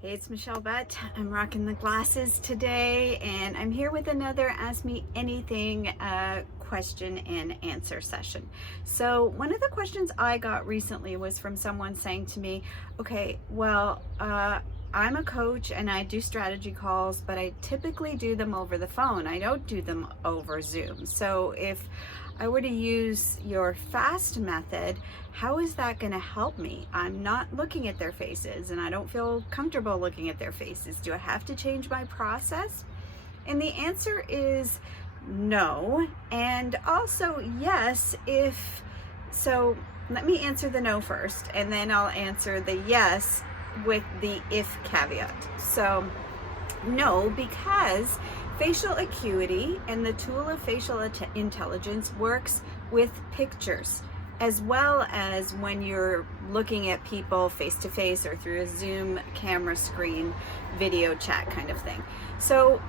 Hey, it's Michelle Butt. I'm rocking the glasses today, and I'm here with another Ask Me Anything question and answer session. So one of the questions I got recently was from someone saying to me, okay, well, I'm a coach and I do strategy calls, but I typically do them over the phone. I don't do them over Zoom. So if I were to use your fast method, how is that going to help me? I'm not looking at their faces and I don't feel comfortable looking at their faces. Do I have to change my process? And the answer is no. And also yes, if so. Let me answer the no first, and then I'll answer the yes with the if caveat. So no, because facial acuity and the tool of facial intelligence works with pictures, as well as when you're looking at people face to face or through a Zoom camera screen, video chat kind of thing. So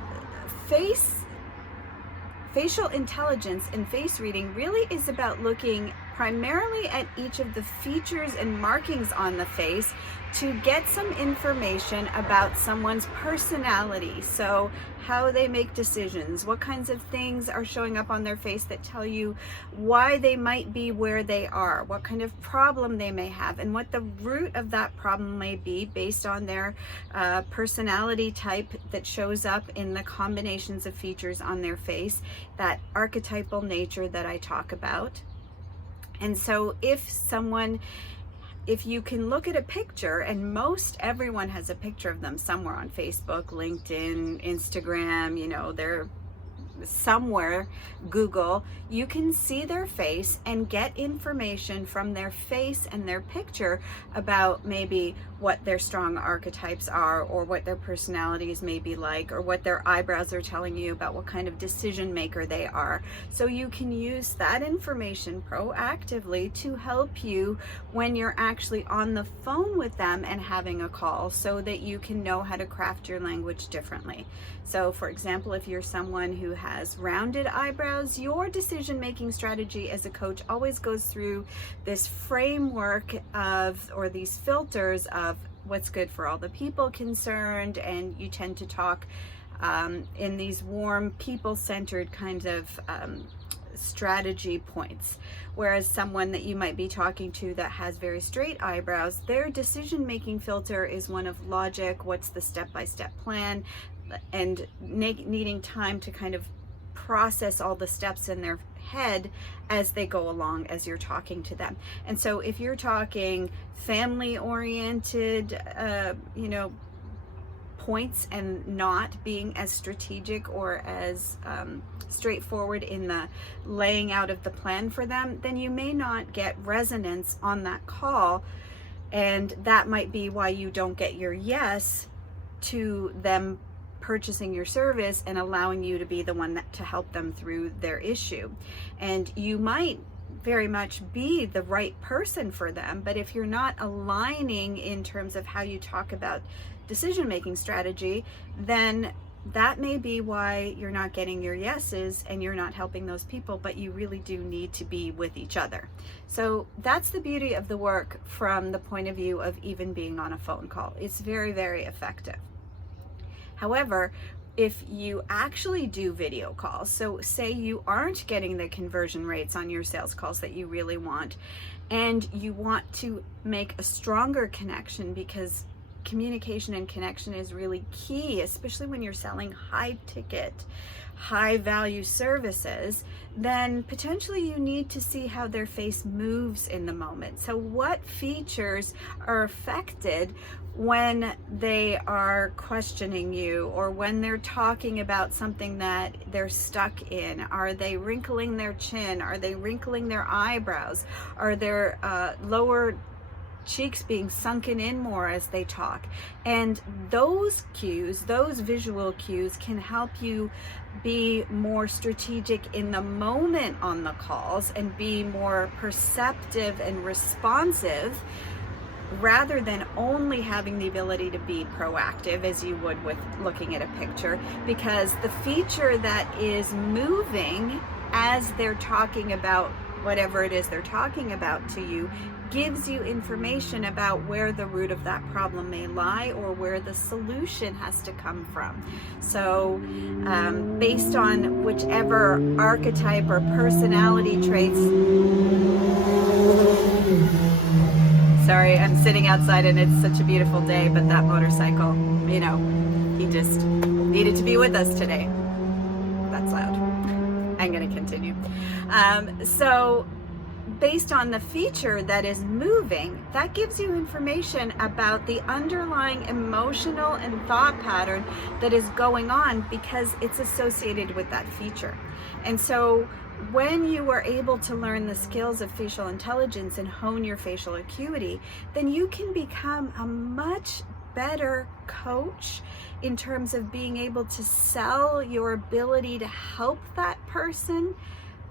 facial intelligence and face reading really is about looking primarily at each of the features and markings on the face to get some information about someone's personality. So how they make decisions, what kinds of things are showing up on their face that tell you why they might be where they are, what kind of problem they may have, and what the root of that problem may be based on their personality type that shows up in the combinations of features on their face, that archetypal nature that I talk about. And so if you can look at a picture, and most everyone has a picture of them somewhere on Facebook, LinkedIn, Instagram, they're somewhere, Google, you can see their face and get information from their face and their picture about maybe what their strong archetypes are, or what their personalities may be like, or what their eyebrows are telling you about what kind of decision maker they are. So you can use that information proactively to help you when you're actually on the phone with them and having a call, so that you can know how to craft your language differently. So for example, if you're someone who has rounded eyebrows, your decision-making strategy as a coach always goes through this framework of, or these filters of, what's good for all the people concerned, and you tend to talk in these warm, people-centered kinds of strategy points. Whereas someone that you might be talking to that has very straight eyebrows, their decision-making filter is one of logic, what's the step-by-step plan, and needing time to kind of process all the steps in their head as they go along as you're talking to them. And so if you're talking family oriented points, and not being as strategic or as straightforward in the laying out of the plan for them, then you may not get resonance on that call, and that might be why you don't get your yes to them purchasing your service and allowing you to be the one to help them through their issue. And you might very much be the right person for them, but if you're not aligning in terms of how you talk about decision-making strategy, then that may be why you're not getting your yeses and you're not helping those people, but you really do need to be with each other. So that's the beauty of the work from the point of view of even being on a phone call. It's very, very effective. However, if you actually do video calls, so say you aren't getting the conversion rates on your sales calls that you really want, and you want to make a stronger connection, because communication and connection is really key, especially when you're selling high ticket, high value services, then potentially you need to see how their face moves in the moment. So what features are affected when they are questioning you, or when they're talking about something that they're stuck in? Are they wrinkling their chin? Are they wrinkling their eyebrows? Are their lower cheeks being sunken in more as they talk? And those cues, those visual cues, can help you be more strategic in the moment on the calls and be more perceptive and responsive, rather than only having the ability to be proactive as you would with looking at a picture, because the feature that is moving as they're talking about whatever it is they're talking about to you gives you information about where the root of that problem may lie or where the solution has to come from. So based on whichever archetype or personality traits. Sorry, I'm sitting outside and it's such a beautiful day, but that motorcycle, you know, he just needed to be with us today. That's loud. I'm going to continue. So based on the feature that is moving, that gives you information about the underlying emotional and thought pattern that is going on because it's associated with that feature. And so when you are able to learn the skills of facial intelligence and hone your facial acuity, then you can become a much better coach in terms of being able to sell your ability to help that person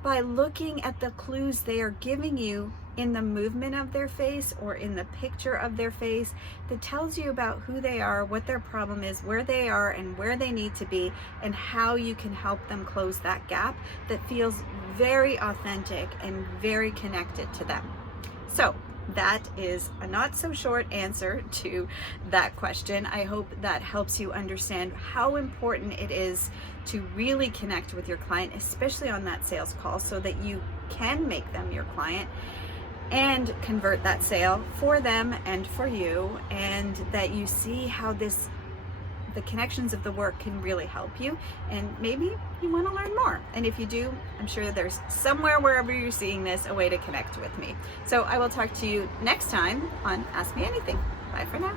by looking at the clues they are giving you in the movement of their face or in the picture of their face that tells you about who they are, what their problem is, where they are and where they need to be, and how you can help them close that gap that feels very authentic and very connected to them. So that is a not so short answer to that question. I hope that helps you understand how important it is to really connect with your client, especially on that sales call, so that you can make them your client and convert that sale for them and for you, and that you see how the connections of the work can really help you, and maybe you want to learn more. And if you do, I'm sure there's somewhere, wherever you're seeing this, a way to connect with me. So I will talk to you next time on Ask Me Anything. Bye for now.